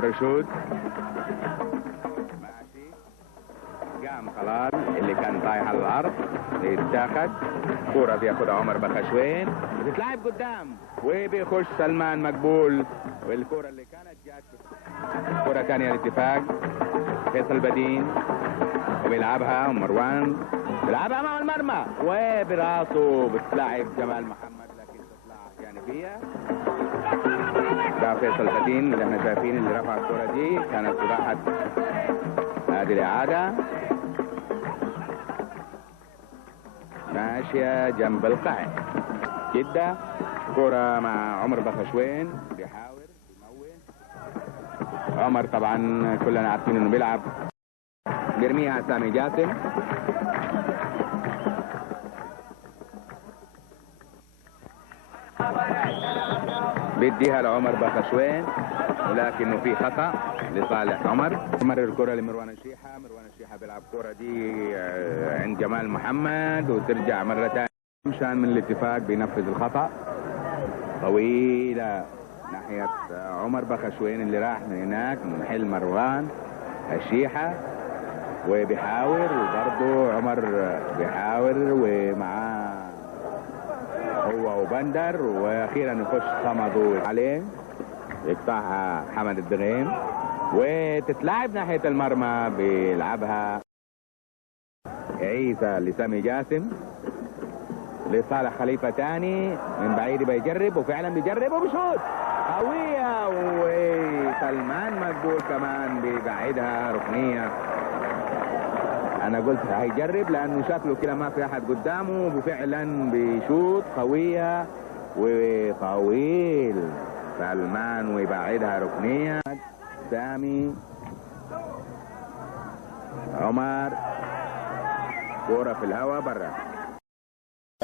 رشود ماشي، قام خلاص اللي كان طايح على الارض يتاخد، كوره بياخدها عمر بخشوين بتتلعب قدام وبيخش سلمان مقبول، والكوره اللي كانت جات كوره ثانيه الاتفاق فيصل بدين وبيلعبها مروان بيلعبها مع المرمى وبراسه بتلعب جمال محمد لكن تطلع جانبيه. ده فيصل بدين اللي احنا شايفين اللي رفع الكوره دي كانت راحت هذه الاعاده ماشيه جنب القاع جده. كوره مع عمر بخشوين بيحاول يموه عمر، طبعا كلنا عارفين انه بيلعب، بيرميها سامي جاسم بيديها لعمر بخشوين ولكنه في خطأ لصالح عمر. مرر الكرة لمروان الشيحة، مروان الشيحة بيلعب كرة دي عند جمال محمد وترجع مرة ثانية مشان من الاتفاق بينفذ الخطأ طويلة ناحية عمر بخشوين اللي راح من هناك من محل مروان الشيحة وبيحاول، وبرضه عمر بيحاول ومعاه هو وبندر، واخيرا يخش صمدوا عليه يقطعها حمد الدغيم وتتلعب ناحية المرمى بيلعبها عيسى لسامي جاسم لصالح خليفة تاني من بعيد بيجرب وفعلا بيجرب وبشوط قوية وسلمان مقبول كمان بيبعدها ركنية. انا قلت هيجرب لانه شكله كده ما في احد قدامه وفعلا بيشوط قوية وطويل سلمان ويبعدها ركنية. سامي عمر كورة في الهواء برا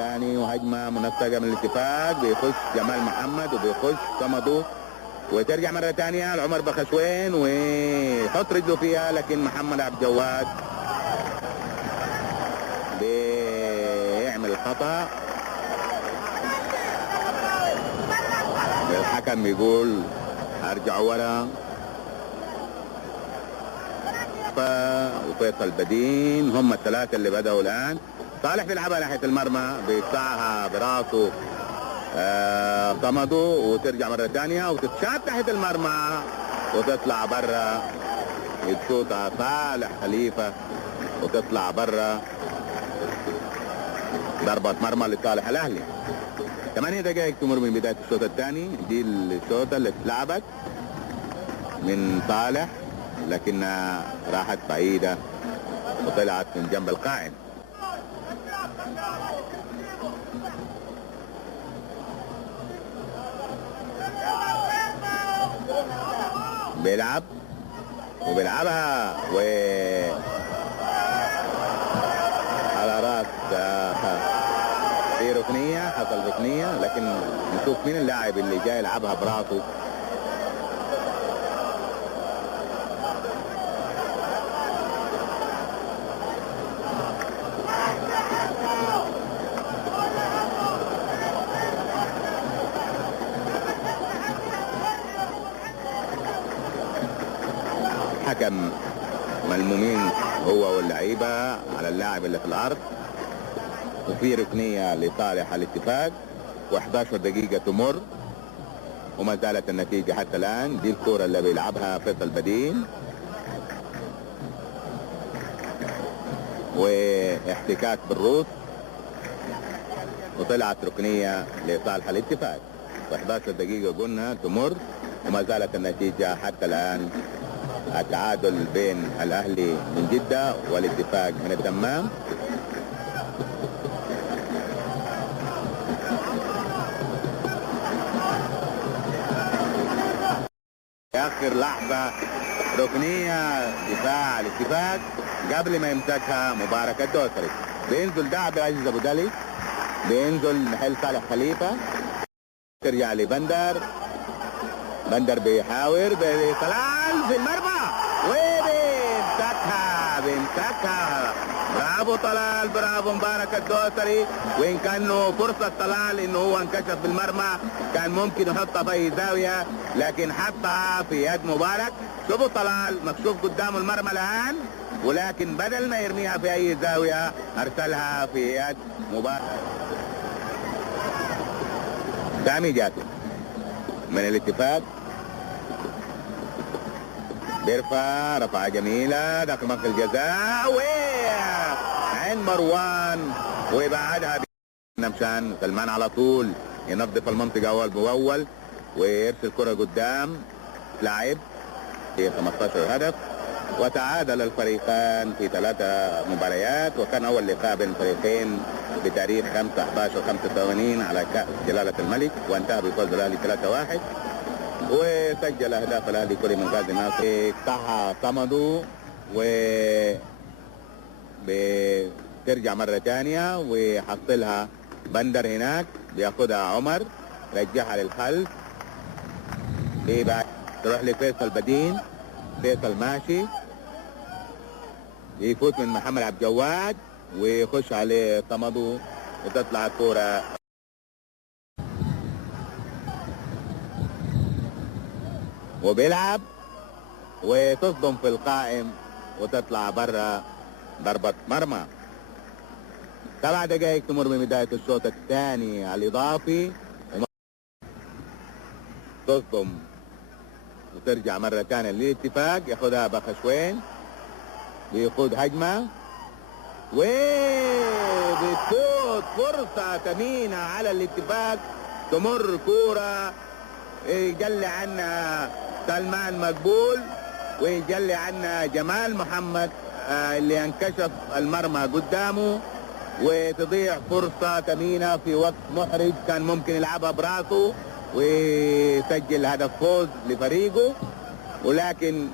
ثاني وهجمة منسقة من الاتفاق، بيخش جمال محمد وبيخش صمدو وترجع مرة ثانية لعمر بخشوين ويحط رجله فيها، لكن محمد عبد الجواد بيعمل خطأ. الحكم بيقول ارجعوا ورا، وفيصل بدين هم الثلاثة اللي بدأوا الآن. صالح بيلعبها ناحية المرمى بيقطعها براسه صمدوا وترجع مرة ثانية وتتشات ناحية المرمى وتطلع برا، يتشوطها صالح خليفة وتطلع برا، ضربة مرمى لصالح الأهلي. 8 دقائق تمر من بداية الشوط الثاني. دي الشوطة اللي اتلعبت من صالح لكنها راحت بعيدة وطلعت من جنب القائم. بيلعب وبيلعبها على راس في ركنية، حصل ركنية، لكن نشوف مين اللاعب اللي جاي يلعبها براسه. حكم ملمومين هو واللعيبة على اللاعب اللي في الأرض، وفي ركنية لصالح الاتفاق و11 دقيقة تمر وما زالت النتيجة حتى الآن. دي الكرة اللي بيلعبها فيصل بدين واحتكاك بالروس وطلعت ركنية لصالح الاتفاق. و11 دقيقة قلنا تمر وما زالت النتيجة حتى الآن التعادل بين الأهلي من جدة والاتفاق من الدمام. آخر لحظة ركنية دفاع الاتفاق قبل ما يمسكها مبارك الدوسري. بينزل دعبي عزيز أبو دلي، بينزل محل صالح خليفة، ترجع لبندر، بندر بيحاور بطلال في المرمى وبيمسكها، بيمسكها برافو ابو طلال، برافو مبارك الدوسري. وان كان له فرصه طلال انه هو انكشف بالمرمى، كان ممكن يحطها في اي زاويه، لكن حطها في يد مبارك. شوفوا طلال مكشوف قدامه المرمى الان، ولكن بدل ما يرميها في اي زاويه ارسلها في يد مبارك. سامي جاتو من الاتفاق بيرفع رفعه جميله داخل منطقه الجزاء وعند مروان ويبعدها مشان سلمان على طول ينظف المنطقه اول باول ويرسل كره قدام لاعب في 15 هدف. وتعادل الفريقان في 3 مباريات، وكان اول لقاء بين الفريقين بتاريخ 5/11/85 على كأس جلالة الملك، وانتهى بفوز الاهلي 3-1. وسجل اهداف الاهلي كل من غازي ناصر طه صمدوا، و بترجع مره ثانيه ويحصلها بندر هناك، بياخدها عمر رجعها للخلف، تروح لفيصل بدين، فيصل ماشي يفوت من محمد عبد الجواد ويخش عليه صمدوا وتطلع الكوره وبيلعب وتصدم في القائم وتطلع برا ضربة مرمى. 7 دقائق تمر من بداية الشوط الثاني الإضافي، تصدم وترجع مرة ثانية للاتفاق، ياخذها بخشوين ويقود هجمة وبتفوت فرصة ثمينة على الاتفاق، تمر كورة يجلي عنها سلمان مقبول ويجلي عنها جمال محمد اللي انكشف المرمى قدامه، وتضيع فرصة ثمينة في وقت محرج كان ممكن يلعبها براسه ويسجل هدف فوز لفريقه، ولكن